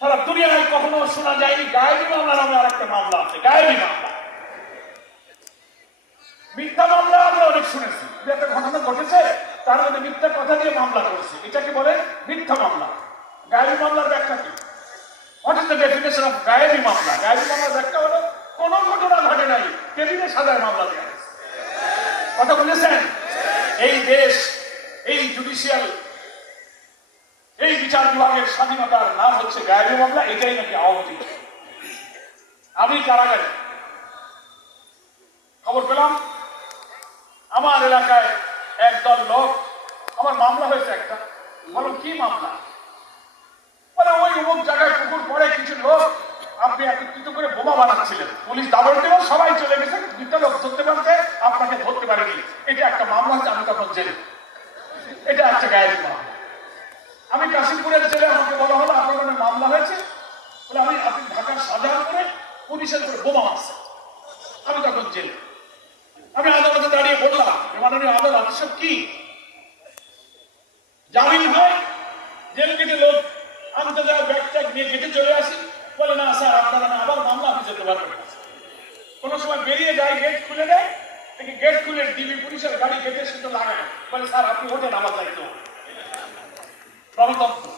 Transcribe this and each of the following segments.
সারা দুনিয়ায় কখনো শোনা যায়নি গায়েবী মামলা নামে আর একটা মামলা আছে, গায়েবী মামলা। মিথ্যা মামলা আমরা অনেক শুনেছি, একটা ঘটনা ঘটেছে তার মধ্যে মিথ্যা কথা দিয়ে মামলা করেছে, এটাকে বলে মিথ্যা মামলা। গায়েবী মামলার ব্যাখ্যা কি? What is the definition of গায়েবী মামলা? গায়েবী মামলার ব্যাখ্যা হলো কোন ঘটনা ঘটে নাই, টেবিলে সাজায় মামলা দেওয়া হয়েছে। কথা বলেছেন? এই দেশ, এই জুডিশিয়াল, এই বিচার বিভাগের স্বাধীনতার নাম হচ্ছে গায়েবী মামলা। এটাই নাকি আওয়ামী লীগ। আমি কারাগারে খবর পেলাম আমার এলাকায় একদল লোক, আমার মামলা হয়েছে একটা। বলো কি মামলা? বলে ওই অমুক জায়গায় পুকুর পরে কিছু লোক আপনি একত্রিত করে বোমা বানাচ্ছিলেন, পুলিশ দাবর দেব, সবাই চলে গেছে, দুটা লোক ধরতে পারছে, আপনাকে ধরতে পারেনি। এটা একটা মামলা হচ্ছে, আমি তখন জেলে। এটা একটা গায়েবী মামলা। আমি কাশিমপুরের জেলে, আমাকে বলা হলো আপনার মানে মামলা হয়েছে। বলে আপনি ঢাকার শাহজাহানপুরে পুলিশের করে বোমা মারছে। আমি তখন জেলে। আমি আদালতে দাঁড়িয়ে বললাম, মাননীয় আদালত এসব কি? জামিন হয়, জেল গেটে লোক আনতে যায়, ব্যাগ ট্যাগ নিয়ে গেটে চলে আসি। বলে না স্যার, আপনারা না আবার মামলা আপনি যেতে পারবেন। কোনো সময় বেরিয়ে যায়, গেট খুলে দেয়, দেখি গেট খুলে ডিবি পুলিশের গাড়ি গেটের সাথে লাগায়। বলে স্যার আপনি ওঠেন, আমার দায়িত্ব। গণতন্ত্র,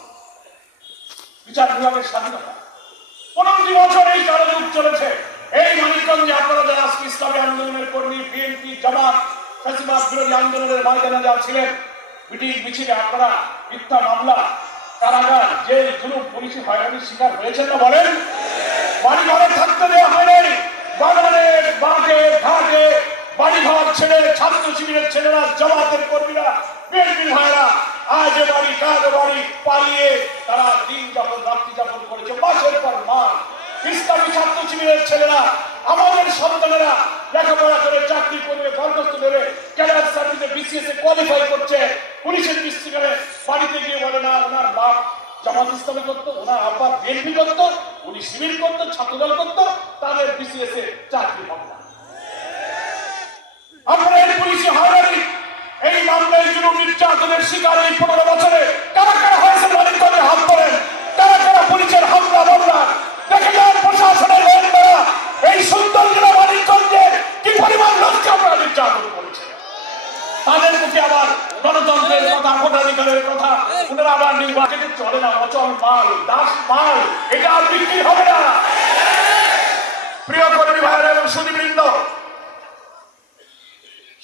বিচার বিভাগের স্বাধীনতা। 15 বছর এই কারাযুগ চলেছে। এই মানিকগঞ্জে আপনারা যারা আজকে ইসলামী আন্দোলনের কর্মী, বিএনপি, জামাত, ফ্যাসিবাদ বিরোধী আন্দোলনের ময়দানে যারা ছিলেন, মিটিং মিছিলে আপনারা মিথ্যা মামলা, কারাগার, জেল, জুলুম, পুলিশি হয়রানির শিকার হয়েছেন না? বলেন। বাড়ি ঘরে থাকতে দেওয়া হয়নি, বাগানে, বাঁকে, ঘাটে বাড়িঘর ছেড়ে ছাত্র শিবিরের ছেলেরা, জামাতের কর্মীরা, বিএনপির ভাইরা আজ বাড়ি কাজ বাড়ি পালিয়ে তারা দিন যাপন, রাত্রি যাপন করেছে মাসের পর মাস। ইসলামী ছাত্র শিবিরের ছেলেরা, আমাদের সন্তানেরা লেখাপড়া করে চাকরি করবে, বরখাস্ত দেবে, ক্যাডার সার্ভিসে বিসিএস এ কোয়ালিফাই করছে, পুলিশের ডিস্ট্রিক্টে বাড়িতে গিয়ে বলে না ওনার বাপ জামাত ইসলামী করতো, ওনার আব্বা বিএনপি করতো, উনি শিবির করতো, ছাত্রদল করতো, তাদের বিসিএস এ চাকরি পাবে না। আমরা এই পুলিশি হয়রানি, এই মামলায় জুলুম নির্যাতনের শিকার এই 15 বছরে কারা কারা হয়েছে মানিকগঞ্জে হাত ধরেন, কারা কারা পুলিশের হামলা মামলা দেখে যান, প্রশাসনের লোকেরা এই সুন্দর জেলা মানিকগঞ্জে কি পরিমাণ লোককে আমরা নির্যাতন করেছে। তাদের মুখে আবার গণতন্ত্রের কথা, ভোটাধিকারের কথা, ওনারা আবার নির্বাচনে চলে না, অচল মাল, দাস মাল, এটা আর বিক্রি হবে না। প্রিয় কর্মী ভাইয়েরা এবং সুধীবৃন্দ,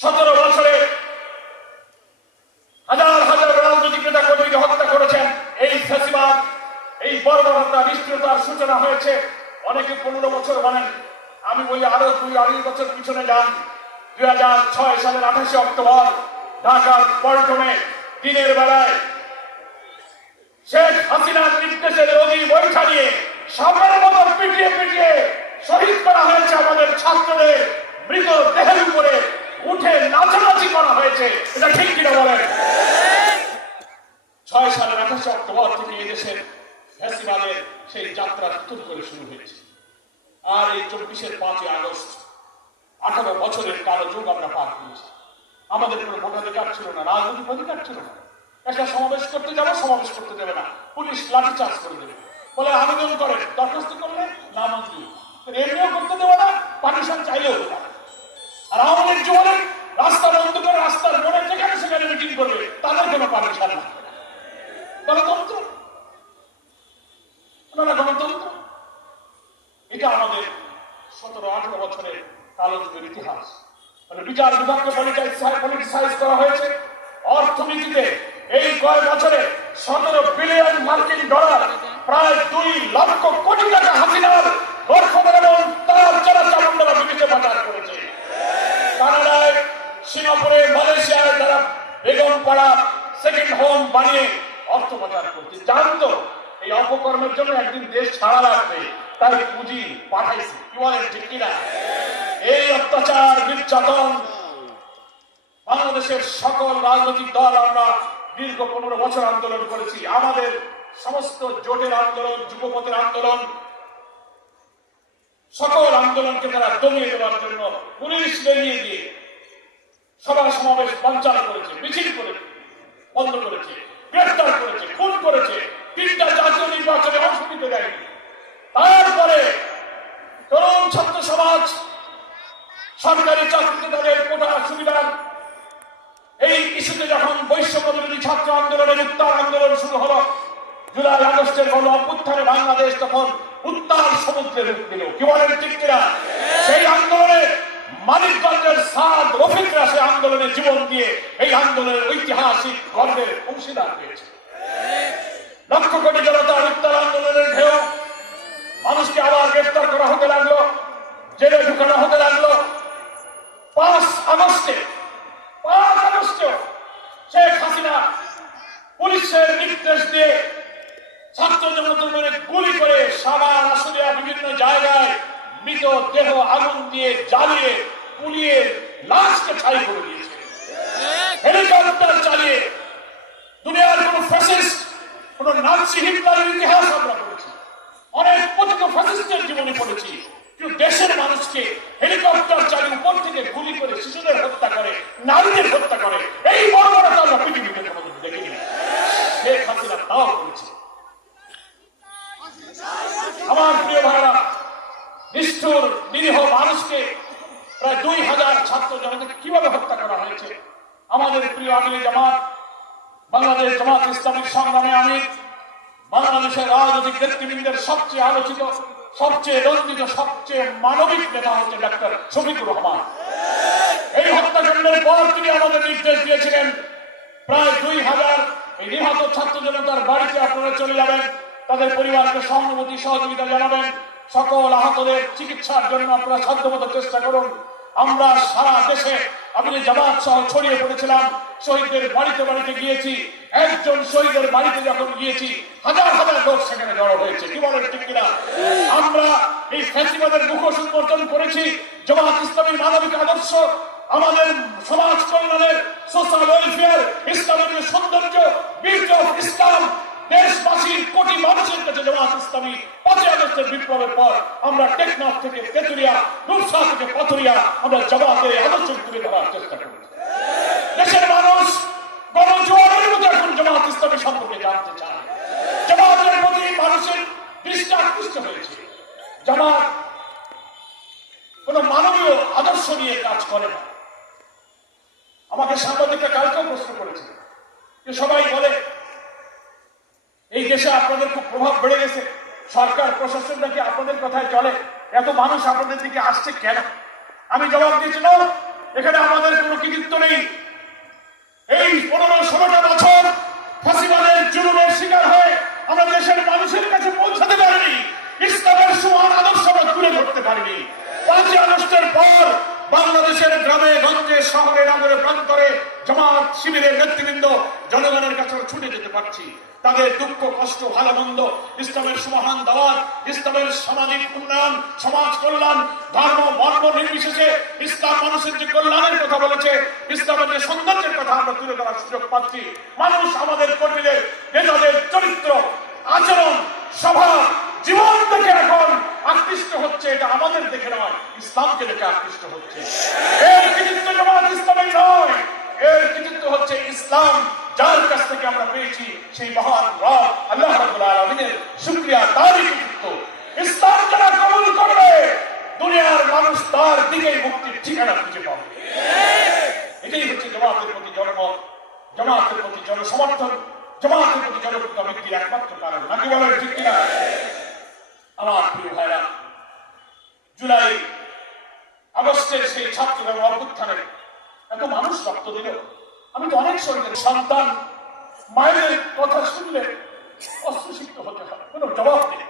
17 বছরে হাজার হাজার রাজনৈতিক নেতা কর্মীকে হত্যা করেছেন এই ফ্যাসিবাদ। এই বর্বরতা, নিষ্ঠুরতার সূচনা হয়েছে। অনেকে 15 বছর বলেন, আমি বলি আরো 2-2.5 বছর পিছনে যান। 2006 সালের 28 অক্টোবর ঢাকার পল্টনে দিনের বেলায় শেখ হাসিনার নির্দেশে রোগী বৈঠা নিয়ে সাপের মতো পিটিয়ে পিটিয়ে শহীদ করা হয়েছে আমাদের ছাত্রদের। মৃত দেহের উপরে উঠে নাচানাচি করা হয়েছে, এটা ঠিক কিনা বলেন? 6 সালের 28 অক্টোবর থেকে এদেশের ফ্যাসিবাদের সেই যাত্রা নতুন করে শুরু হয়েছে। আর এই 24-এর 5 আগস্ট 18 বছরের কালো যুগ আমরা পার করেছি। আমাদের কোনো ভোটাধিকার ছিল না, রাজনৈতিক অধিকার ছিল না। একটা সমাবেশ করতে যাবো, সমাবেশ করতে দেবে না, পুলিশ লাঠিচার্জ করে দেবে, বলে আবেদন করেন, দরখাস্ত করলে না মঞ্জুর, এমনিও করতে দেবে না, পারমিশন চাইলেও না। আর আমাদের জীবনে রাস্তা বন্ধ করে রাস্তার মোড়ে যেখানে সেখানে মিটিং করবে, তাদের কোনো পারমিশন না। গণতন্ত্র, গণতন্ত্র, এটা আমাদের 17-18 বছরের কালো যুগের ইতিহাস। বিচার বিভাগকে পলিটিসাইজ করা হয়েছে। অর্থনীতিতে এই কয়েক বছরে 17 বিলিয়ন মার্কিন ডলার, প্রায় 2 লক্ষ কোটি টাকা হাসিনার বর্ষদের এবং তার যারা চামুন্ডারা বিদেশে পাচার করেছে। কানাডায়, সিঙ্গাপুরে, মালয়েশিয়ায় তারা বেগম পাড়া সেকেন্ড হোম বানিয়ে অর্থ পাচার করছে। জানতো এই অপকর্মের জন্য একদিন দেশ ছাড়া লাগবে, তাই পুঁজি পাঠাইছে। কি বলেন, ঠিক কিনা? এই অত্যাচার, নির্যাতন বাংলাদেশের সকল রাজনৈতিক দল আমরা দীর্ঘ 15 বছর আন্দোলন করেছি। আমাদের সমস্ত জোটের আন্দোলন, যুবপথের আন্দোলন, সকল আন্দোলনকে তারা দমিয়ে দেওয়ার জন্য পুলিশ বেরিয়ে দিয়ে সভা সমাবেশ বানচাল করেছে, মিছিল করেছে, বন্ধ করেছে, গ্রেফতার করেছে, খুন করেছে। 3টা জাতীয় নির্বাচনে অংশ দিতে দেয়নি। তারপরে তরুণ ছাত্র সমাজ সরকারি চাকরিতে তাদের কোটা সুবিধার এই ইস্যুতে যখন বৈষম্য বিরোধী ছাত্র আন্দোলনের উত্তাল আন্দোলন শুরু হলো, জুলাই আগস্টের গণ অভ্যুত্থানে বাংলাদেশ তখন উত্তাল সমুদ্রে রূপ দিল। কি বলেন ঠিক কিনা? সেই আন্দোলনে মানিকগঞ্জের সাদ রফিকরা সে আন্দোলনে জীবন দিয়ে এই আন্দোলনের ঐতিহাসিক গর্বের অংশীদার হয়েছে। লক্ষ কোটি জনতার উত্তাল আন্দোলনের ঢেউ, মানুষকে আবার গ্রেফতার করা হতে লাগলো, জেলে ঢুকানো হতে লাগলো। 5 আগস্টে শেখ হাসিনা পুলিশের নির্দেশ দিয়ে ছাত্র জনতার গুলি করে সাভার, আশুলিয়া বিভিন্ন জায়গায় মৃতদেহ আগুন দিয়ে জ্বালিয়ে পুড়িয়ে লাশকে ছাই করে দিয়েছে। হেলিকপ্টার চালিয়ে দুনিয়ার কোন ফ্যাসিস্ট, কোন নাৎসি হিটলারের ইতিহাস আমরা পড়েছি, অনেক পতিত ফ্যাসিস্টের জীবনে পড়েছি। কিন্তু দেশের মানুষকে হেলিকপ্টার চালিয়ে উপর থেকে গুলি করে শিশুদের হত্যা করে, নারীদের হত্যা করে, এই বর্বরতা আমরা পৃথিবীতে কোনোদিন দেখিনি। শেখ হাসিনা তাও করেছে। আমার প্রিয় ভাইরা, নিষ্ঠুর নিরীহ মানুষকে প্রায় 2000 ছাত্র জনতাকে কিভাবে হত্যা করা হয়েছে। আমাদের প্রিয় আমির জামাত, বাংলাদেশ জামাত ইসলামীর সংগ্রামে আমির, বাংলাদেশের রাজনৈতিক নেতৃবৃন্দের সবচেয়ে আলোচিত, সবচেয়ে রঞ্জিত, সবচেয়ে মানবিক নেতা হচ্ছে ডাক্তার শফিকুর রহমান। এই হত্যাকাণ্ডের পর তিনি আমাদের নির্দেশ দিয়েছিলেন প্রায় 2000 এই নিহত ছাত্র জনতার বাড়িতে আপনারা চলে যাবেন, তাদের পরিবারকে সহানুভূতি সহযোগিতা জানাবেন, সকল আহতদের চিকিৎসার জন্য আপনারা সাধ্যমতো চেষ্টা করুন। আমরা সারা দেশে আমি জামাত সহ ছড়িয়ে পড়েছিলাম, শহীদদের বাড়িতে বাড়িতে গিয়েছি। একজন শহীদের বাড়িতে যখন গিয়েছি, হাজার হাজার লোক সেখানে জড়ো হয়েছে। কি বলেন ঠিক কিনা? আমরা এই ফ্যাসিবাদের মুখোশ উন্মোচন করেছি। জামাত ইসলামীর মানবিক আদর্শ, আমাদের সমাজ কল্যাণের সোশ্যাল ওয়েলফেয়ার, ইসলামের সৌন্দর্য, বীর্য অফ ইসলাম, দেশবাসীর কোটি মানুষের কাছে জামাত ইসলামী 5 আগস্টের বিপ্লবের পর আমরা টেকনাফ থেকে তেতুলিয়া, রূপসা থেকে পাথুরিয়া আমরা জামাতের আদর্শ তুলে ধরার চেষ্টা করেছি। দেশের মানুষ গণজোয়ারের মতো এখন জামাত ইসলামী সম্পর্কে জানতে চায়। জামাতের প্রতি মানুষের দৃষ্টি আকৃষ্ট হয়েছে। জামাত কোন মানবীয় আদর্শ নিয়ে কাজ করে না। আমাকে সাংবাদিকরা কালকেও প্রশ্ন করেছে যে সবাই বলে এই দেশে আপনাদের খুব প্রভাব বেড়ে গেছে, সরকার প্রশাসন নাকি আপনাদের কথায় চলে, এত মানুষ আপনাদের দিকে আসছে কেন? আমি জবাব দিয়েছি, না, এখানে আমাদের কোনো কৃতিত্ব নেই। এই 15-16টা বছর ফাঁসিবাদের জুলুমের শিকার হয়ে আমরা দেশের মানুষের কাছে পৌঁছাতে পারিনি, ইসলামের সুমহান আদর্শ আমরা তুলে ধরতে পারিনি। 5 আগস্টের পর বাংলাদেশের গ্রামে গঞ্জে, শহরে, নগরে, প্রান্তরে জামাত শিবিরের নেতৃবৃন্দ জনগণের কাছে ছুটে যেতে পারছি। তাদের দুঃখ কষ্ট ভালো মন্দ, ইসলামের সুমহান দাওয়াত, ইসলামের সামাজিক উন্নয়ন, সমাজ কল্যাণ, ধর্ম বর্ণ নির্বিশেষে ইসলাম মানুষের যে কল্যাণের কথা বলেছে, ইসলামের যে সৌন্দর্যের কথা আমরা তুলে ধরার সুযোগ পাচ্ছি। মানুষ আমাদের কর্মীদের, নেতাদের চরিত্র, আচরণ, স্বভাব, জীবন থেকে এখন আকৃষ্ট হচ্ছে। এটা আমাদের দেখে নয়, ইসলামকে দেখে আকৃষ্ট হচ্ছে। এর কৃতিত্ব জামাত ইসলামের নয়, এর কৃতিত্ব হচ্ছে ইসলাম, যার কাছ থেকে আমরা পেয়েছি সেই মহান রব আল্লাহ রাব্বুল আলামিনের শুকরিয়া, তারই কৃতিত্ব। ইসলাম যারা কবুল করবে, দুনিয়ার মানুষ তার দিকেই মুক্তির ঠিকানা খুঁজে পাবে। এটাই হচ্ছে জামাতের প্রতি জনমত, জামাতের প্রতি জনসমর্থন, জামাতের প্রতি জনপ্রিয়তা ব্যক্তির একমাত্র কারণ। নাকি বলেন ঠিক কিনা? আমার প্রিয় ভাইরা, জুলাই আগস্টের সেই ছাত্র অভ্যুত্থানে এত মানুষ রক্ত দিল। আমি তো অনেক শহীদের সন্তান, মায়ের কথা শুনলে অস্ত্রসিক্ত হতে হয়, কোন জবাব নেই।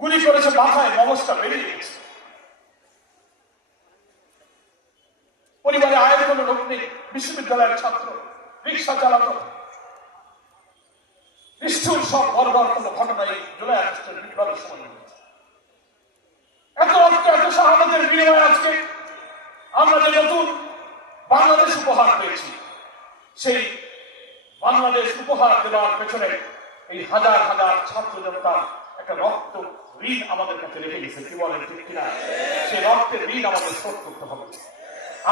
গুলি করেছে মাথায়, মগজটা বেরিয়ে গেছে। পরিবারে আয়ের কোন লোক নেই, বিশ্ববিদ্যালয়ের ছাত্র, রিক্সা চালাতো। নিষ্ঠুর সব বর্বর কোন ঘটনা এই জুলাই আগস্টের বিপ্লবের সময় হয়েছে। এত রক্ত, এত শাহাদাতের বিনিময়ে আজকে আমরা যে নতুন বাংলাদেশ উপহার পেয়েছি, সেই বাংলাদেশ উপহার দেওয়ার পেছনে এই হাজার হাজার ছাত্র জনতার একটা রক্ত ঋণ আমাদের কাছে রেখে গেছে। কি বলেন ঠিক কিনা? সেই রক্তের ঋণ আমাদের শোধ করতে হবে।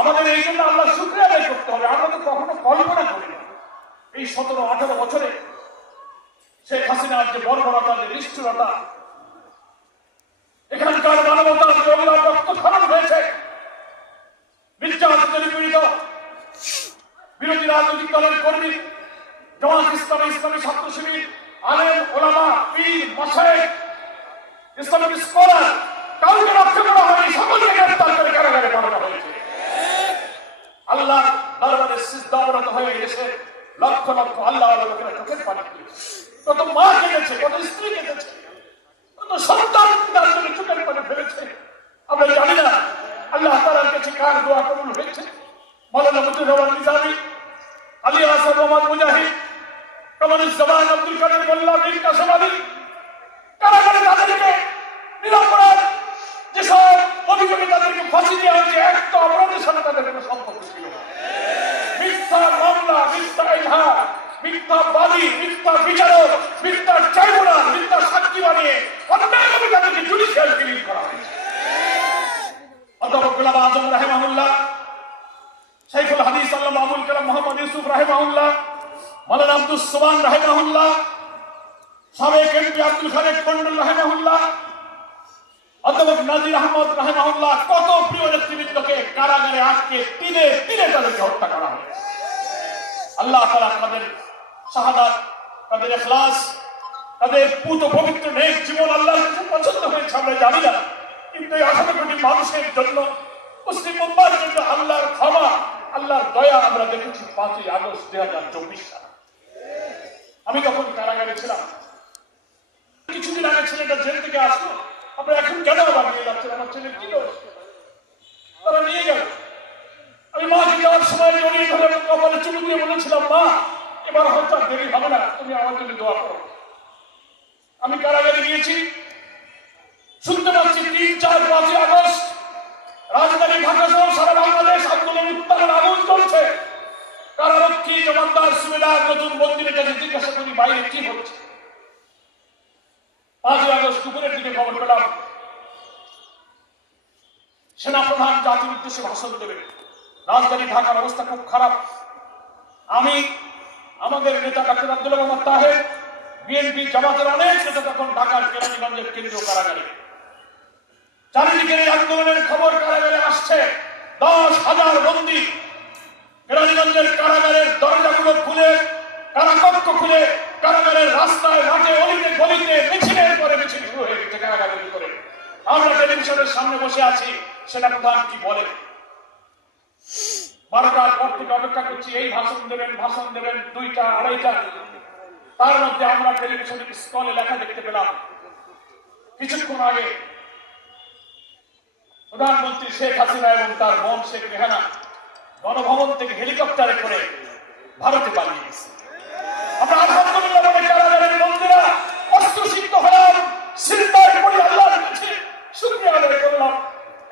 আমাদের এই জন্য আল্লাহ শুকরিয়া আদায় করতে হবে। আমরা তো কখনো কল্পনা করি না এই 17-18 বছরে শেখ হাসিনার যে বর্বরতা, যে নিষ্ঠুরতা, এখানকার মানবতার জমিরা রক্ত খরণ হয়েছে, নির্যাতিত নিপীড়িত বিরোধী রাজনৈতিক দলের কর্মী, জামাত ইসলামী, ইসলামী ছাত্র শিবির, আলেম, ওলামা, পীর, মাশায়েখ, ইসলামিক স্কলার, কাউকে রক্ষা করা হয়নি, সকলকে গ্রেফতার করে কারাগারে পাঠানো হয়েছে। আল্লাহ দরবারে সিজদাবরত হয়ে এসে লক্ষ লক্ষ আল্লাহ লোকেরা চোখের পানি ফেলেছে, কত মা কেঁদেছে, কত স্ত্রী কেঁদেছে, কত সন্তান তার জন্য চোখের পানি ফেলেছে। আমরা জানি না আল্লাহ তাআলার কাছে কার দোয়া কবুল হয়েছে। মাওলানা মুজিবুর রহমান নিজামী, আলী হাসান রহমান মুজাহিদ, কামারুজ্জামান আব্দুল কাদের মোল্লা, মীর কাসেম আলী, কারাগারে তাদেরকে নিরপরাধ যেসব অভিযোগে তাদেরকে ফাঁসি দেওয়া হয়েছে, একটা অপরাধের সাথে তাদের কোনো সম্পর্ক ছিল না। মিথ্যা মামলা, মিথ্যা এজাহার, মিথ্যা বাদী, মিথ্যা বিচারক, মিথ্যা ট্রাইব্যুনাল, মিথ্যা সাক্ষী বানিয়ে অন্যায়ভাবে তাদেরকে জুডিশিয়াল কিলিং করা হয়েছে। অধ্যাপক গোলাম আজম রাহিমাহুল্লাহ, শাইখুল হাদিস আল্লামা আবুল কালাম মোহাম্মদ ইউসুফ রাহিমাহুল্লাহ, মাওলানা আব্দুস সোবহান রাহিমাহুল্লাহ, সাবেক এমপি আব্দুল খালেক মন্ডল রাহিমাহুল্লাহ, অধ্যাপক নাজির আহমদ রাহিমাহুল্লাহ, কত প্রিয় নেতৃবৃন্দকে কারাগারে আটকে তিলে তিলে তাদেরকে হত্যা করা হয়েছে। আল্লাহ তাআলা তাদের শাহাদাত, তাদের ইখলাস, তাদের পুত পবিত্র নেক জীবন আল্লাহর কাছে পছন্দ হয়েছে আমরা জানি না, কিন্তু এই 18 কোটি মানুষের জন্য, মুসলিম উম্মার জন্য আল্লাহর ক্ষমা, আল্লাহর দয়া আমরা দেখেছি 5ই আগস্ট 2024 সালে। আমি তখন কারাগারে ছিলাম। কিছুদিন আগে ছেলেটা জেল থেকে আসলো, আপনারা এখন কেন আবার নিয়ে যাচ্ছেন, আমার ছেলে কি দোষ? তারা নিয়ে গেল। আমি মাকে যাওয়ার সময় জড়িয়ে ধরে কপালে চুমু দিয়ে বলেছিলাম, মা এবার হয়তো আর দেরি হবে না, তুমি আমার জন্য দোয়া করো। আমি কারাগারে গিয়েছি, শুনতে পাচ্ছি 3, 4, 5ই আগস্ট রাজধানী ঢাকা সহ সারা বাংলাদেশ আন্দোলন উত্তাল আগুন চলছে। কারারক্ষী, জমাদ্দার, সুবেদার নতুন মন্দিরের কাছে জিজ্ঞাসা করি বাইরে কি হচ্ছে। 5ই আগস্ট দুপুরের দিকে খবর পেলাম সেনাপ্রধান জাতির উদ্দেশ্যে ভাষণ দেবেন। রাজধানী ঢাকার অবস্থা খুব খারাপ। আমি, আমাদের নেতা ডাক্তার আব্দুল মোহাম্মদ তাহের, বিএনপি, জামাতের অনেক নেতা তখন ঢাকার কেরানীগঞ্জের কেন্দ্রীয় কারাগারে। চারিদিকের এই আন্দোলনের খবর কারাগারে আসছে। 10,000 বন্দী কেরানীগঞ্জের কারাগারের দরজাগুলো খুলে, কারাকক্ষ খুলে, কারাগারের রাস্তায়, মাঠে, অলিতে গলিতে মিছিলের পরে মিছিল শুরু হয়ে গেছে কারাগারের ভিতরে। আমরা টেলিভিশনের সামনে বসে আছি, সেনাপ্রধান কি বলে। 12টার পর থেকে অপেক্ষা করছি, এই ভাষণ দেবেন, ভাষণ দেবেন, 2টা, 2:30টা। তার মধ্যে আমরা টেলিভিশনের স্ক্রলে লেখা দেখতে পেলাম কিছুক্ষণ আগে প্রধানমন্ত্রী শেখ হাসিনা এবং তার বোন শেখ রেহানা গণভবন থেকে হেলিকপ্টারে করে ভারতে পালিয়ে গেছে। আমরা আলহামদুলিল্লাহ বলে কারাগারের বন্দীরা অস্ত্রসিদ্ধ হলাম, সিজদায় পড়ে আল্লাহর কাছে শুকরিয়া আদায় করলাম।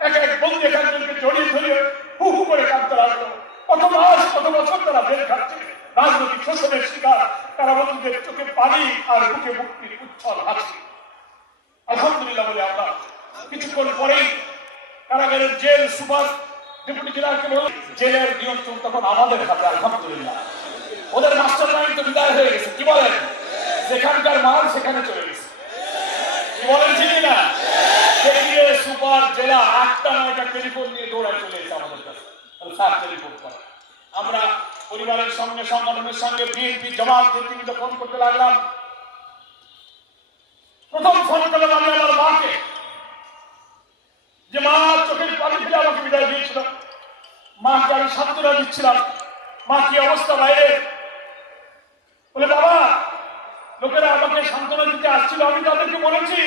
এক এক বন্দী একজনকে জড়িয়ে ধরে হু হু করে কাঁদতে লাগলো। কত মাস, কত বছর তারা জেল খাচ্ছে, রাজনৈতিক শোষণের শিকার। তারা বন্দীদের চোখে পানি আর বুকে মুক্তির উচ্ছল হাসি। আলহামদুলিল্লাহ বলে আমরা কিছুক্ষণ পরেই কারাগারের জেল সুপার, ডেপুটি জেলারকে বলল, জেলের নিয়ন্ত্রণ তখন আমাদের হাতে। আলহামদুলিল্লাহ ওদের মাস্টার মাইন্ড তো বিদায় হয়ে গেছে। কি বলেন, যেখানকার মাল সেখানে চলে গেছে। কি বলেন, চিনি না? সুপার জেলা 8টা 9টা টেলিফোন নিয়ে দৌড়ায় চলে এসে আমাদের কাছে টেলিফোন করে। আমরা পরিবারের সঙ্গে, সংগঠনের সঙ্গে, বিএনপি, জামাত নেতৃবৃন্দ ফোন করতে লাগলাম। প্রথম ফোন করলাম আমি আমার মাকে, যে মা চোখের পানি ফেলে আমাকে বিদায় দিয়েছিল। মাকে আমি সান্ত্বনা দিচ্ছিলাম, মা কি অবস্থা বাইরে। বলে, বাবা লোকেরা আমাকে সান্ত্বনা দিতে আসছিল, আমি তাদেরকে বলেছি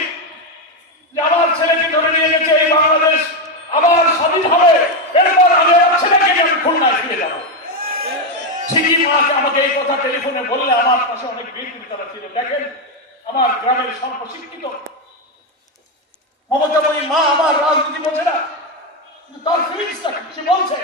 যে আমার ছেলেকে ধরে নিয়ে গেছে, এই বাংলাদেশ আবার স্বাধীন হবে, এরপর আমি আমার ছেলেকে আমি খুলনায় ফিরে যাবো। ঠিকই মাকে আমাকে এই কথা টেলিফোনে বললে আমার পাশে অনেক বিএনপি তারা ছিল। দেখেন আমার গ্রামের স্বল্পশিক্ষিত মমতাময়ী মা আমার রাজনীতি বোঝে না, কিন্তু তার ফিলিংসটা সে বলছে